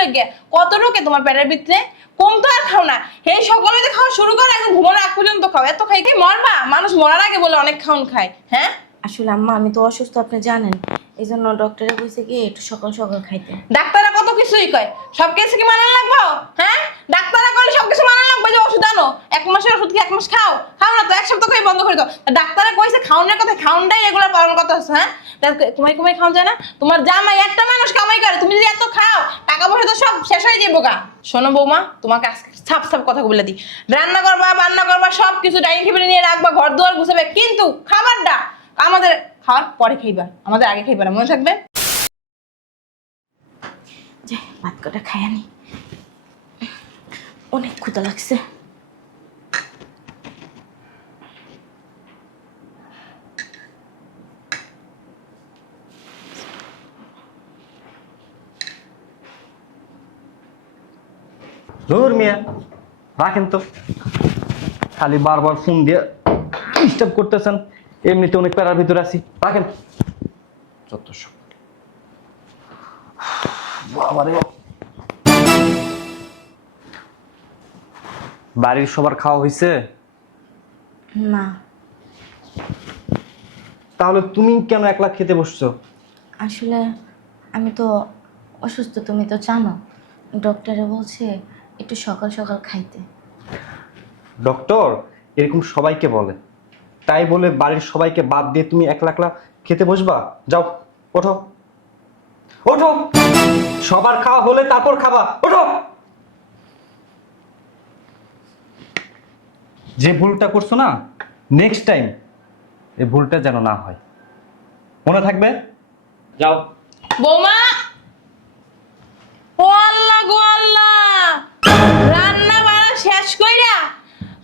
লেগে কত ঢোকে তোমার পেটের ভিতরে? কম তো আর খাও না, এই সকালে যে খাওয়া শুরু করো একদম ঘুমানোর আগ পর্যন্ত খাও। এত খাই কি মরবা? মানুষ মরার আগে বলে অনেক খাওন খায়। হ্যাঁ আসলে আম্মা আমি তো অসুস্থ, আপনি জানেন, এই জন্য ডক্টরে কইছে কি একটু সকাল সকাল খাইতে। ডাক্তাররা কত কিছুই কয়, সব কিছু কি মানান লাগবো? হ্যাঁ ডাক্তাররা কইলে সব কিছু মানান লাগবে? যে ওষুধ আনো, এক মাসের ওষুধ কি এক মাস খাও? খাও না তো, এক সপ্তাহ করে বন্ধ করে দাও। ডাক্তাররা কইছে খাওনের কথা, খাওনটাই রেগুলার পালন করতে হচ্ছে। হ্যাঁ কমাই কমাই খাওয়া যায় না? তোমার জামাই একটা মানুষ কামাই করে, তুমি যদি এত খাও টাকা পয়সা তো সব শেষ হয়ে যাবো গা। শোনো বৌমা, তোমাকে আজকে ছাপ ছাপ কথা বলে দিই, রান্না করবা বান্না করবা সব কিছু ডাইনিং টেবিলে নিয়ে রাখবা, ঘর দুয়ার গুছাবে, কিন্তু খাবারটা আমাদের খাওয়ার পরে খাইবা, আমাদের আগে খাইবা না, মনে থাকবে? যে ভাত কটা খাই আনি, অনেক ক্ষুধা লাগছে। ধুর মিয়া, রাখেন তো, খালি বারবার ফোন দিয়ে ডিস্টার্ব করতেছেন। এমনিতে অনেক প্যারার ভিতরে আছি, রাখেন। যত সব বাবারে। বাড়ির সবার খাওয়া হয়েছে? না তাহলে তুমি কেন একলা খেতে বসছো? আসলে আমি তো অসুস্থ, তুমি তো জানো, ডক্টরে বলছে একটু সকাল সকাল খাইতে। ডক্টর এরকম সবাইকে বলে, তাই বলে বাড়ির সবাইকে বাদ দিয়ে তুমি একলা একলা খেতে বসবা? যাও, ওঠো ওঠো, সবার খাওয়া হলে তারপর খাবা, ওঠো। যে ভুলটা করছো না, নেক্সট টাইম এই ভুলটা যেন না হয়, মনে থাকবে? যাও। বৌমা, ও আল্লাহ গো আল্লাহ, রান্না বান্না শেষ কইরা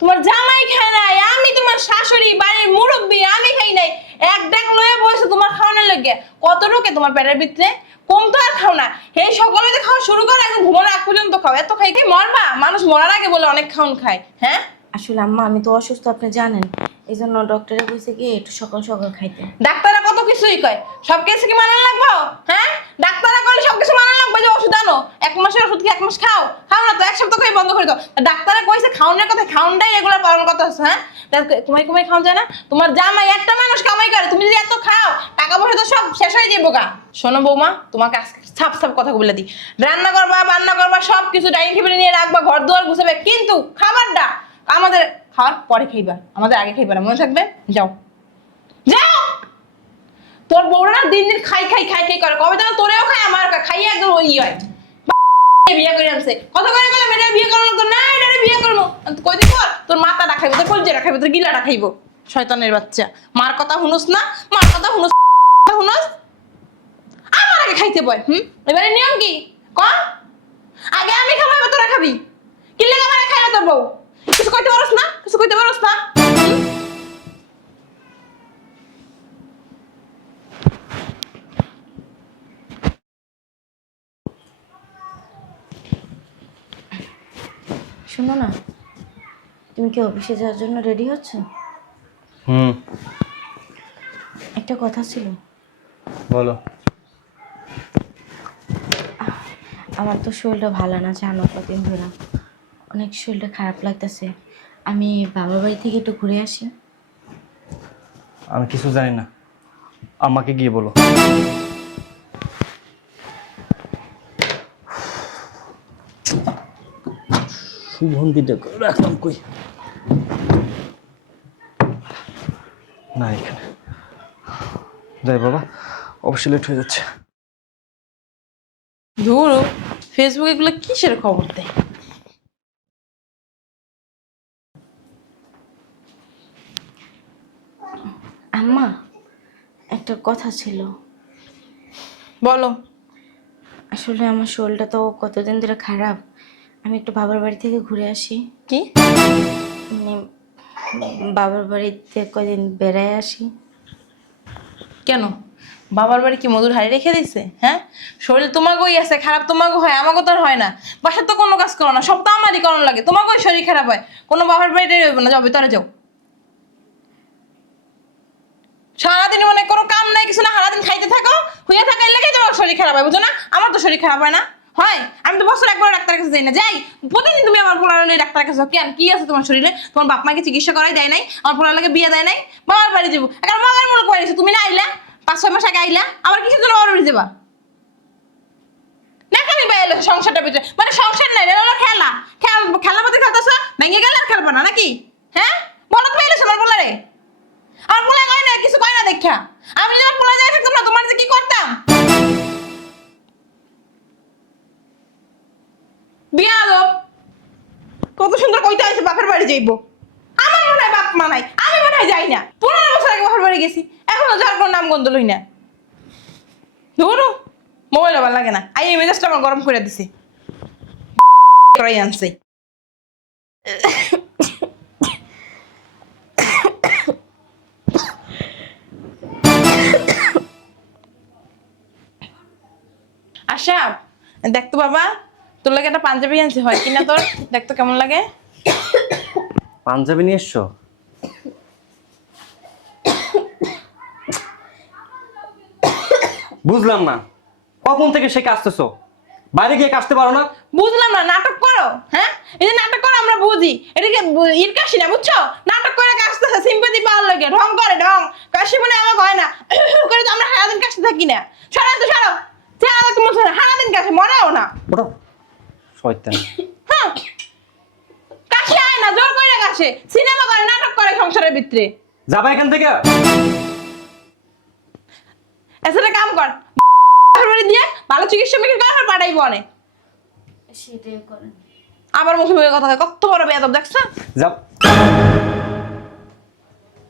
তোমার জামাই খায় নাই, আমি তোমার শাশুড়ি বাড়ির মুরব্বি, আমি খাই নাই, এক ডাক লয়ে বসে তোমার খাওয়ানোর লেগে কত ঢোকে তোমার পেটের ভিতরে? কম তো আর খাও না, এই সকালে যে খাওয়া শুরু করো একদম ঘুমানোর আগ পর্যন্ত খাও। এত খাই কি মরবা? মানুষ মরার আগে বলে অনেক খাওন খায়। হ্যাঁ আসলে আম্মা আমি তো অসুস্থ, আপনি জানেন, এই জন্য ডক্টরে কইছে কি একটু সকাল সকাল খাইতে। ডাক্তাররা কত কিছুই কয়, সব কিছু কি মানান লাগবো? হ্যাঁ ডাক্তাররা কইলে সব কিছু মানান লাগবে? যে ওষুধ আনো, এক মাসের ওষুধ কি এক মাস খাও? খাও না তো, এক সপ্তাহ করে বন্ধ করে দাও। ডাক্তাররা কইছে খাওনের কথা, খাওনটাই রেগুলার পালন করতে হচ্ছে। হ্যাঁ কমাই কমাই খাওয়া যায় না? তোমার জামাই একটা মানুষ কামাই করে, তুমি যদি এত খাও টাকা পয়সা তো সব শেষ হয়ে যাবো গা। শোনো বৌমা, তোমাকে আজকে ছাপ ছাপ কথা বলে দিই, রান্না করবা বান্না করবা সব কিছু ডাইনিং টেবিলে নিয়ে রাখবা, ঘর দুয়ার গুছাবে, কিন্তু খাবারটা আমাদের খাওয়ার পরে খাইবা, আমাদের আগে খাইবা না, মনে থাকবে? যাও যাও। তোর বউরা দিন দিন খাই খাই খাই খাই করে, কবে যেন তোরেও খাই আমার খাইয়ে একদম ওই হয়। বিয়ে করে আনছে কত করে গেলে মেয়েটা বিয়ে করার তো না, এটা বিয়ে করবো কই দিব? তোর মাথা রাখাইবো, তোর কলজে রাখাইবো, তোর গিলা রাখাইবো, শয়তানের বাচ্চা। মার কথা শুনোস না, মার কথা শুনোস শুনোস, আমার আগে খাইতে বয়। এবারে নিয়ম কি ক? আগে আমি খাবো, এবার তোরা খাবি। কি লেগে আমার খাইলো তোর বউ? কিছু কইতে পারোস না, কিছু কইতে পারোস না? শোনো না, তুমি কি অফিসে যাওয়ার জন্য রেডি হচ্ছ? হুম, একটা কথা ছিল। বলো। আমার তো শরীরটা ভালো না, জানো, কদিন ধরে অনেক শরীরটা খারাপ লাগতেছে। আমি বাবার বাড়ি থেকে একটু ঘুরে আসি। আমি কিছু জানি না, আমাকে গিয়ে বলো। সুগন্ধিটা রাখলাম কই? না, এখানে যাই বাবা, অবশ্যই লেট হয়ে যাচ্ছে। ধরো ফেসবুকে এগুলো কিসের খবর দেয়? আম্মা, একটা কথা ছিল। বলো। আসলে আমার শরীরটা তো কতদিন ধরে খারাপ, আমি একটু বাবার বাড়ি থেকে ঘুরে আসি। কি? মানে বাবার বাড়িতে কদিন বেড়ায় আসি। কেন বাবার বাড়ি কি মধুর হাড়ি রেখে দিছে? হ্যাঁ শরীর তোমাকেই আছে খারাপ, তোমাকে হয়, আমাকে তো আর হয় না। বাসার তো কোনো কাজ করো না, সব তো আমারই করানো লাগে, তোমাকেই শরীর খারাপ হয়, কোনো বাবার বাড়িতে রইব না, যাও ভিতরে যাও। সারাদিন কোনো কাম নাই কিছু না, সারাদিন খাইতে থাকো, হইয়া থাকার লেগে তোমার শরীর খারাপ হয়, বুঝো না? আমার তো শরীর খারাপ হয় না, হয়? আমি তো বছর একবার ডাক্তারের কাছে যাই না, যাই প্রতিদিন তুমি আমার পোলার নিয়ে ডাক্তারের কাছে যাও। কেন, কি আছে তোমার শরীরে? তোমার বাপ মাকে চিকিৎসা করাই দেয় নাই? আমার পোলার লাগে বিয়ে দেয় নাই? বাবার বাড়ি যাবো এখন, মামার মনে করে তুমি না আইলা, 5-6 মাস আগে আইলা, আবার কিসের জন্য বাবার বাড়ি যাবা? দেখানি বাইরে সংসারটা ভিতরে, মানে সংসার নাই, এটা হলো খেলা। খেলার মধ্যে খেলতেছ, ভেঙে গেলে আর খেলবো না নাকি? হ্যাঁ, মনে তো পেয়েছো আমার পোলারে? আমার পোলা কয় না, কিছু কয় না দেখা। আমি যদি আমার পোলা যায় থাকতাম না, তোমার যে কি করতাম? বিয়া লোক কত সুন্দর কইতে আছে বাপের বাড়ি যাইবো। আমার মনে হয় বাপ মা নাই, আমি মনে হয় যাই না। 15 বছর আগে বাপের বাড়ি গেছি, এখনো যার কোনো নাম গন্ধ লই না। ধরো মোবাইল আবার লাগে না, আই এই মেজাজটা আমার গরম করে দিছে। করাই আনছে। আশা, দেখতো বাবা, তোর লাগে একটা পাঞ্জাবি আনছে, হয় কিনা তোর? দেখতো কেমন লাগে। পাঞ্জাবি নিয়ে এসছো? বুঝলাম না, কখন থেকে সে কাশতেছো? বাইরে গিয়ে কাশতে পারো না? বুঝলাম না, নাটক করো। হ্যাঁ, এই যে নাটক করো আমরা বুঝি, এটাকে ইর কাশি না, বুঝছো? নাটক করে কাশতেছে সিম্পাতি পাওয়ার লাগে, ঢং করে ঢং। কাশি মনে আমার হয় না করে তো আমরা সারাদিন কাশতে থাকি না। সরো তো সরো, চেহারা তোমার সারাদিন কাশে, মরেও না। ওটা শয়তান। হ্যাঁ, কাশি আয় না, জোর করে কাশে, সিনেমা করে, নাটক করে সংসারের ভিতরে। যাবা এখান থেকে। এসে কাম কর, দিয়ে ভালো চিকিৎসা মিকিৎসা করে আর পাঠাইবো অনেক। সেটাই করেন। আবার মুখে মুখে কথা কয়, কত বড় বেয়াদব দেখছ? যাও।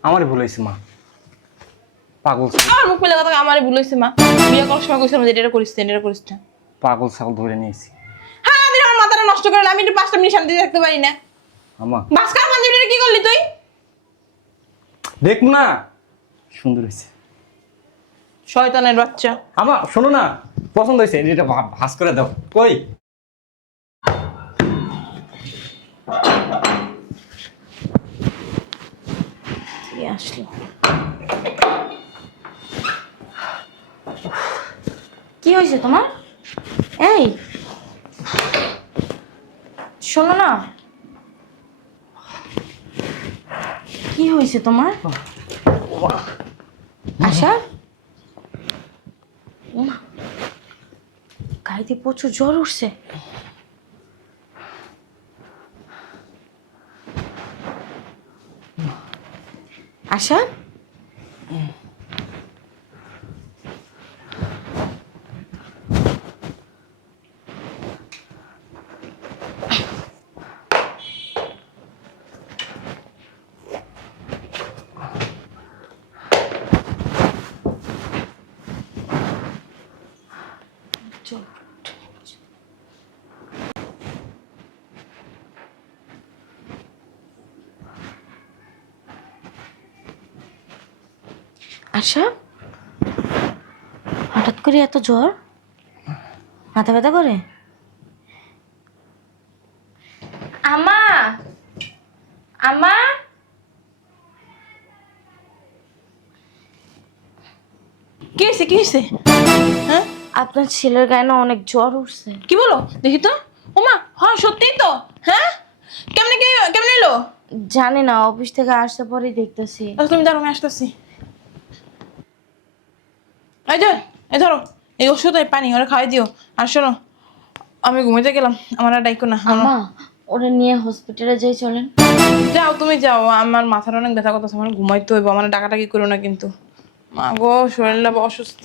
আমারই ভুল হয়েছে মা, পাগল আমার মুখ মিলে কথা কয়, আমারই ভুল হয়েছে মা। বিয়ে করার সময় কইছিলাম যে এটা করিস না, এটা করিস না। পাগল ছাগল ধরে নিয়েছি। হ্যাঁ, দিন আমার মাথাটা নষ্ট করে, আমি একটু 5টা মিনিট শান্তিতে থাকতে পারি না। আমা ভাস্কর পাঞ্জাবিটা কি করলি তুই? দেখবো না, সুন্দর হয়েছে। শয়তানের বাচ্চা। আমা শোনো না, পছন্দ হয়েছে, এটা ভাস করে দাও। কই আসলো কি হয়েছে তোমার? এই শোনো না, কি হয়েছে তোমার? আশা, গাড়িতে প্রচুর জ্বর উঠছে। আশা, আশা, হঠাৎ করে এত জ্বর, মাথা ব্যথা করে? আমা, আমা, কি হয়েছে, কি হয়েছে? হ্যাঁ, আপনার ছেলের গায়ে না অনেক জ্বর উঠছে। কি বলো দেখি তো। ওমা, হ্যাঁ সত্যিই তো। হ্যাঁ, কেমনে এলো? জানি না, অফিস থেকে আসতে পরেই দেখতেছি। তুমি দাঁড়ো, আমি আসতেছি। এই যে, এই ধরো, এই ওষুধ এই পানি ওরা খাওয়াই দিও। আর শোনো, আমি ঘুমাইতে গেলাম, আমার আর ডাইকো না। আমা, ওরা নিয়ে হসপিটালে যাই, চলেন। যাও, তুমি যাও, আমার মাথার অনেক ব্যথা করতেছে, আমার ঘুমাইতে হইব। আমার ডাকাটাকি করো না কিন্তু। মা গো, শরীরটা অসুস্থ।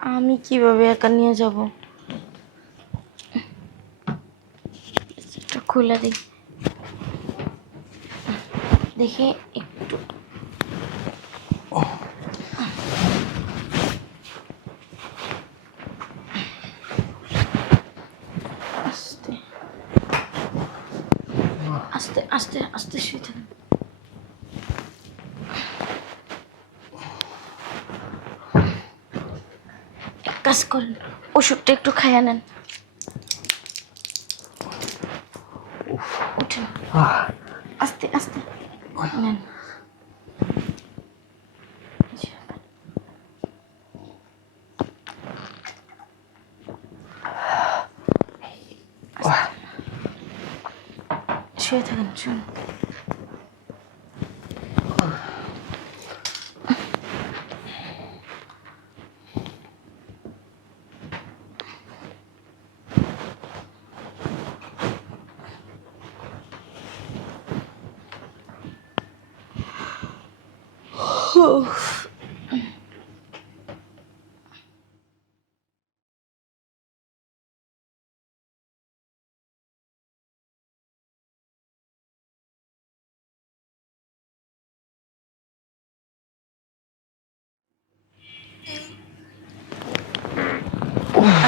আমি কিভাবে একা নিয়ে যাব? এটা খুলে দিই, দেখি একটু। আস্তে আস্তে আস্তে আস্তে শুয়ে থাকুন। এক কাজ করেন, ওষুধটা একটু খাইয়া নেন। উঠেন, আস্তে আস্তে নেন। শুয়ে থাকেন, শুন।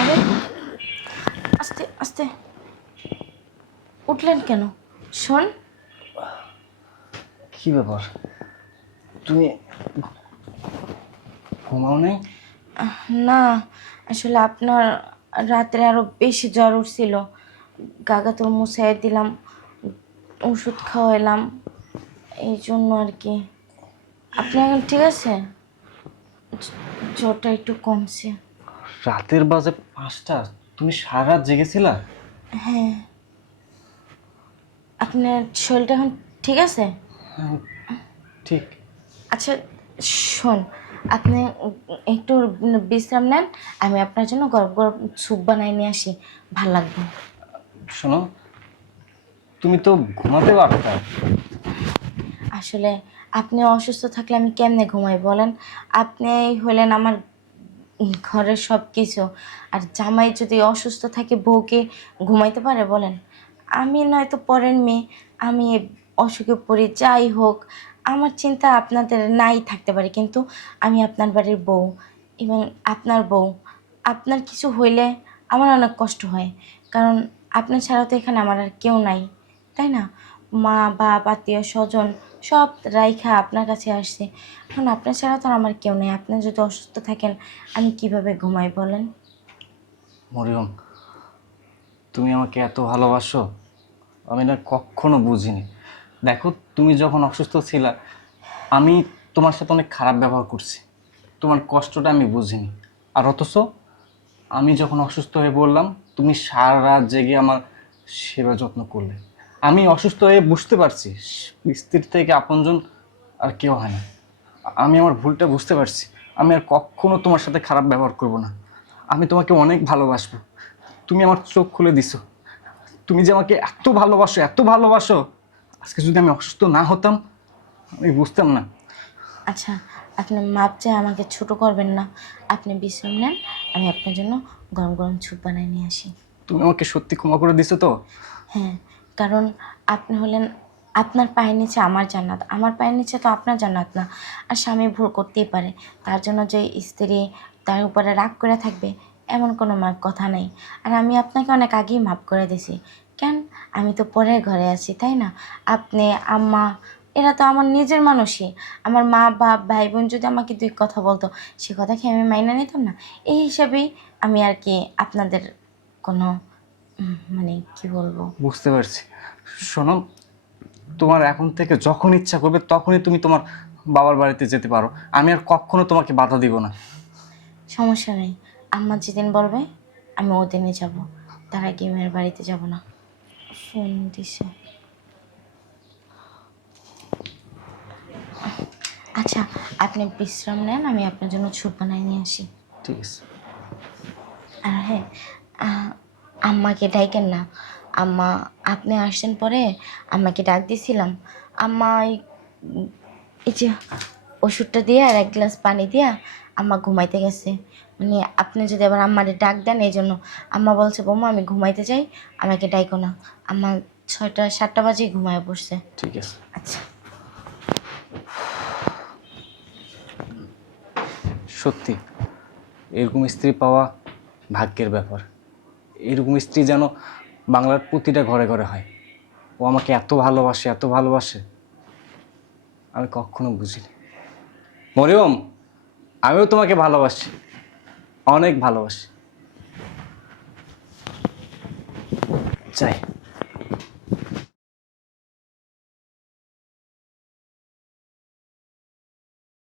আরে আস্তে আস্তে উঠলেন কেন? শোন, কি ব্যাপার, তুমি ঘুমাও নাই? না আসলে আপনার রাত্রে আরো বেশি জ্বর উঠছিল, গাগা তো মুছাই দিলাম, ওষুধ খাওয়াইলাম, এই জন্য আর কি। আপনি এখন ঠিক আছে? জ্বরটা একটু কমছে। রাতের বাজে 5টা, তুমি সারা রাত জেগেছিলা? হ্যাঁ, আপনার শরীরটা এখন ঠিক আছে? হ্যাঁ, ঠিক। আচ্ছা শোন, আপনি একটু বিশ্রাম নেন, আমি আপনার জন্য গরম গরম স্যুপ বানাই নিয়ে আসি, ভাল লাগবে। শোনো, তুমি তো ঘুমাতে পারতা। আসলে আপনি অসুস্থ থাকলে আমি কেমনে ঘুমাই বলেন? আপনি হলেন আমার ঘরের সব কিছু, আর জামাই যদি অসুস্থ থাকে বউকে ঘুমাইতে পারে বলেন? আমি নয়তো পরের মেয়ে, আমি অসুখে পড়ি, যাই হোক আমার চিন্তা আপনাদের নাই থাকতে পারে, কিন্তু আমি আপনার বাড়ির বউ এবং আপনার বউ, আপনার কিছু হইলে আমার অনেক কষ্ট হয়, কারণ আপনার ছাড়া তো এখানে আমার আর কেউ নাই, তাই না? মা বাপ আত্মীয় স্বজন সব রাইখা আপনার কাছে আসছে, এখন আপনার ছাড়া তো আর আমার কেউ নেই। আপনি যদি অসুস্থ থাকেন আমি কিভাবে ঘুমাই বলেন? মরিয়ম, তুমি আমাকে এত ভালোবাসো আমি না কখনো বুঝিনি। দেখো, তুমি যখন অসুস্থ ছিলা আমি তোমার সাথে অনেক খারাপ ব্যবহার করছি, তোমার কষ্টটা আমি বুঝিনি। আর অথচ আমি যখন অসুস্থ হয়ে বললাম, তুমি সারা রাত জেগে আমার সেবা যত্ন করলে। আমি অসুস্থ হয়ে বুঝতে পারছি স্ত্রীর থেকে আপনজন আর কেউ হয় না। আমি আমার ভুলটা বুঝতে পারছি, আমি আর কখনো তোমার সাথে খারাপ ব্যবহার করব না। আমি তোমাকে অনেক ভালোবাসবো, তুমি আমার চোখ খুলে দিছো। তুমি যে আমাকে এত ভালোবাসো, এত ভালোবাসো, আজকে যদি আমি অসুস্থ না হতাম আমি বুঝতাম না। আচ্ছা, আপনি মাপ চাই আমাকে ছোট করবেন না, আপনি বিশ্রাম নেন, আমি আপনার জন্য গরম গরম স্যুপ বানাই নিয়ে আসি। তুমি আমাকে সত্যি ক্ষমা করে দিছো তো? হ্যাঁ, কারণ আপনি হলেন, আপনার পায়ের নিচে আমার জান্নাত, আমার পায়ের নিচে তো আপনার জান্নাত না। আর স্বামী ভুল করতেই পারে, তার জন্য যে স্ত্রী তার উপরে রাগ করে থাকবে এমন কোনো কথা নেই। আর আমি আপনাকে অনেক আগেই মাফ করে দিছি, কেন? আমি তো পরের ঘরে আছি, তাই না? আপনি, আম্মা, এরা তো আমার নিজের মানুষই। আমার মা বাপ ভাই বোন যদি আমাকে দুই কথা বলতো, সে কথা কি আমি মাইনা নিতাম না? এই হিসাবেই আমি আর কি আপনাদের কোনো মানে কি বলবো। বুঝতে পারছি। শোনো, তোমার এখন থেকে যখন ইচ্ছা করবে তখনই তুমি তোমার বাবার বাড়িতে যেতে পারো, আমি আর কখনো তোমাকে বাধা দিব না। সমস্যা নেই, আম্মা যেদিন বলবে আমি ওদিনই যাব, তার আগে মেয়ের বাড়িতে যাব না। ফোন দিছে। আচ্ছা, আপনি বিশ্রাম নেন, আমি আপনার জন্য স্যুপ বানাই নিয়ে আসি। ঠিক আছে। আর হ্যাঁ, আম্মাকে ডাকেন না। আম্মা, আপনি আসছেন পরে আম্মাকে ডাক দিয়েছিলাম, আম্মা এই যে ওষুধটা দিয়ে আর 1 গ্লাস পানি দিয়া আম্মা ঘুমাইতে গেছে। মানে আপনি যদি আবার আম্মারে ডাক দেন, এই জন্য আম্মা বলছে বৌমা আমি ঘুমাইতে যাই, আমাকে ডাইকো না। আম্মা 6টা 7টা বাজেই ঘুমায় পড়ছে। ঠিক আছে। আচ্ছা। সত্যি এরকম স্ত্রী পাওয়া ভাগ্যের ব্যাপার। এরকম স্ত্রী যেন বাংলার প্রতিটা ঘরে ঘরে হয়। ও আমাকে এত ভালোবাসে, এত ভালোবাসে, আমি কখনো বুঝিনি। মরিয়ম, আমিও তোমাকে ভালোবাসি, অনেক ভালোবাসি। যাই।